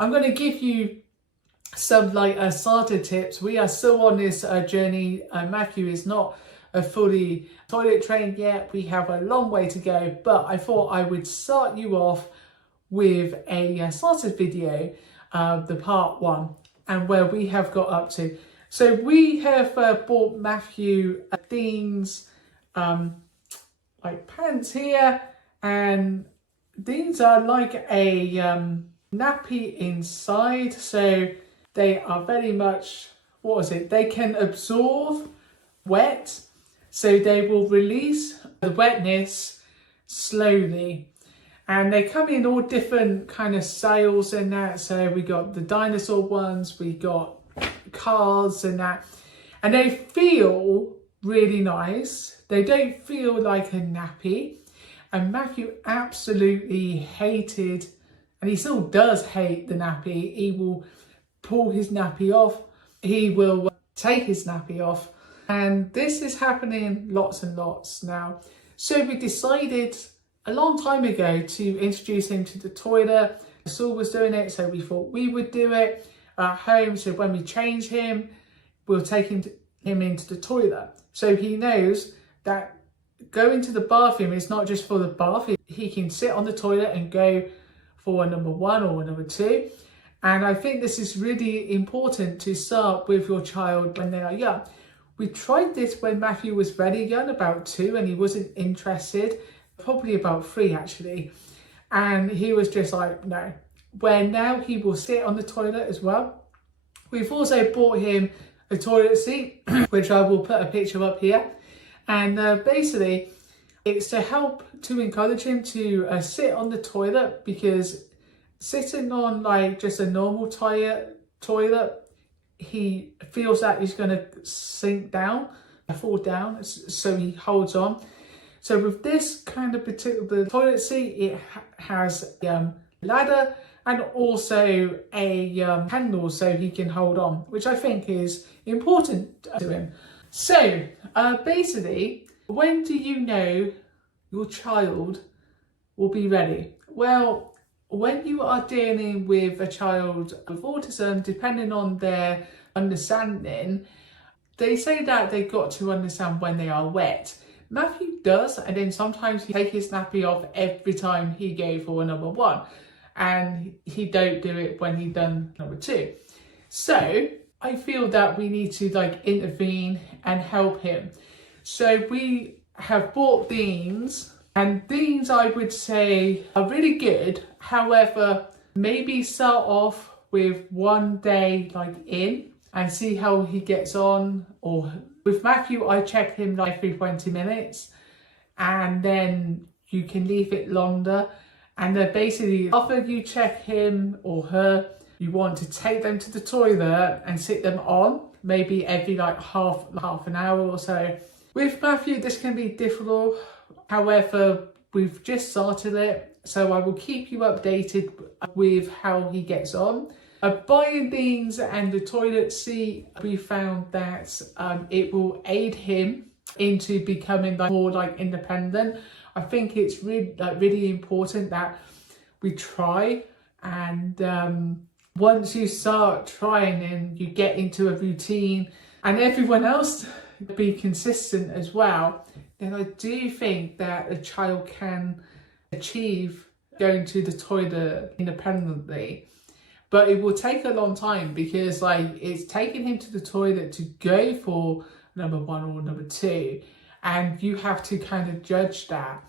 I'm going to give you some starter tips. We are still on this journey. Matthew is not fully toilet trained yet. We have a long way to go, but I thought I would start you off with a starter video, the part 1, and where we have got up to. So we have bought Matthew these like pants here, and these are like a nappy inside, so they are very much, they can absorb wet, so they will release the wetness slowly. And they come in all different kind of styles and that. So we got the dinosaur ones, we got cars and that. And they feel really nice. They don't feel like a nappy. And Matthew absolutely hated, and he still does hate the nappy. He will pull his nappy off. He will take his nappy off. And this is happening lots and lots now. So we decided a long time ago to introduce him to the toilet. Saul was doing it, so we thought we would do it at home. So when we change him, we'll take him into the toilet. So he knows that going to the bathroom is not just for the bath. He can sit on the toilet and go for a number 1 or a number 2. And I think this is really important to start with your child when they are young. We tried this when Matthew was very young, about 2, and he wasn't interested. Probably about 3 actually, and he was just like, no. Where now he will sit on the toilet as well. We've also bought him a toilet seat, which I will put a picture up here, and basically it's to help to encourage him to sit on the toilet, because sitting on like just a normal toilet, he feels that he's going to sink down, fall down, so he holds on. So with this kind of particular toilet seat, it has a ladder and also a handle so he can hold on, which I think is important to him. So basically, when do you know your child will be ready? Well, when you are dealing with a child with autism, depending on their understanding, they say that they've got to understand when they are wet. Matthew does, and then sometimes he takes his nappy off every time he go for a number 1, and he don't do it when he done number 2. So I feel that we need to like intervene and help him. So we have bought these, and these I would say are really good. However, maybe start off with 1 day like in and see how he gets on. Or with Matthew, I check him like every 20 minutes, and then you can leave it longer. And then basically after you check him or her, you want to take them to the toilet and sit them on, maybe every like half an hour or so. With Matthew, this can be difficult. However, we've just started it, so I will keep you updated with how he gets on. Buying these and the toilet seat, we found that it will aid him into becoming like more like independent. I think it's really important that we try, and once you start trying and you get into a routine, and everyone else be consistent as well, then I do think that a child can achieve going to the toilet independently. But it will take a long time, because like it's taking him to the toilet to go for number 1 or number 2, and you have to kind of judge that,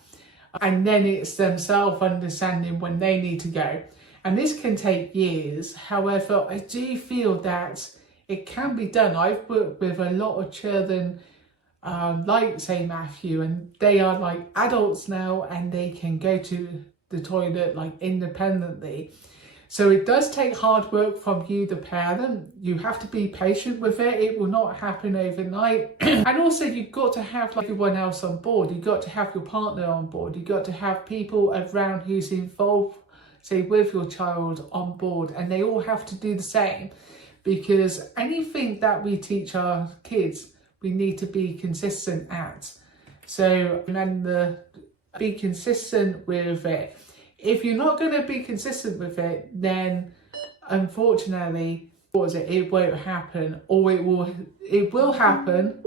and then it's themselves understanding when they need to go, and this can take years. However, I do feel that it can be done. I've worked with a lot of children like say Matthew, and they are like adults now, and they can go to the toilet like independently. So it does take hard work from you, the parent. You have to be patient with it. It will not happen overnight. And also you've got to have like everyone else on board. You've got to have your partner on board. You've got to have people around who's involved, say, with your child on board. And they all have to do the same, because anything that we teach our kids, we need to be consistent at. So remember, be consistent with it. If you're not going to be consistent with it, then unfortunately, it won't happen, or it will happen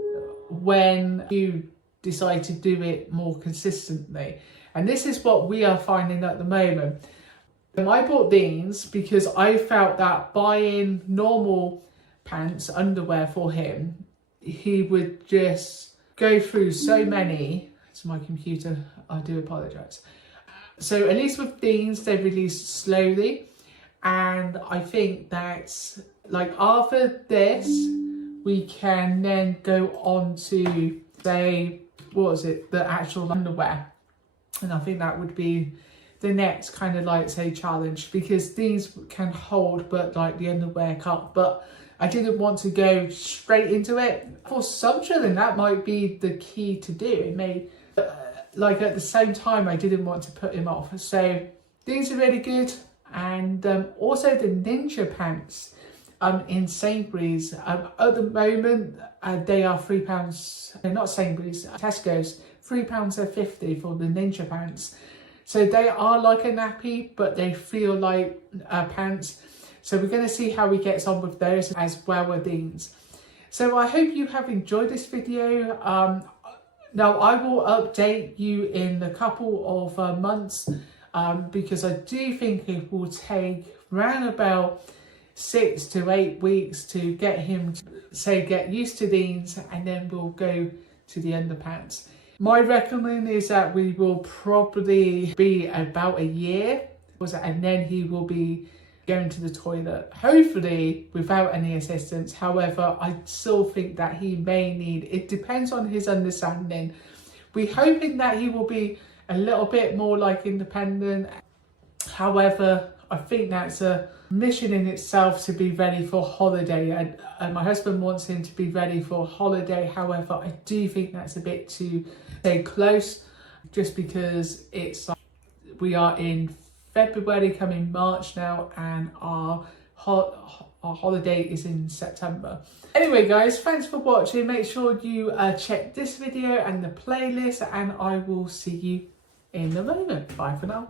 when you decide to do it more consistently. And this is what we are finding at the moment. I bought these because I felt that buying normal pants, underwear for him, he would just go through so many. It's my computer, I do apologise. So at least with these, they release slowly. And I think that, like, after this, we can then go on to, say, the actual underwear. And I think that would be the next kind of, like, say, challenge, because these can hold, but like the underwear can't. But I didn't want to go straight into it. For some children, that might be the key to do. It may, like, at the same time, I didn't want to put him off. So these are really good. And also the Ninja pants in Sainsbury's. At the moment, they are £3. No, not Sainsbury's, Tesco's. £3.50 for the Ninja pants. So they are like a nappy, but they feel like pants. So we're going to see how he gets on with those as well with these. So I hope you have enjoyed this video. Now I will update you in a couple of months, because I do think it will take around about 6 to 8 weeks to get him to, say, get used to these, and then we'll go to the underpants. My reckoning is that we will probably be about a year, and then he will be going to the toilet, hopefully without any assistance. However, I still think that he may need, it depends on his understanding. We're hoping that he will be a little bit more like independent. However, I think that's a mission in itself to be ready for holiday, and my husband wants him to be ready for holiday. However, I do think that's a bit too, say, close, just because it's like we are in February, coming March now, and our holiday is in September. Anyway guys, thanks for watching. Make sure you check this video and the playlist, and I will see you in a moment. Bye for now.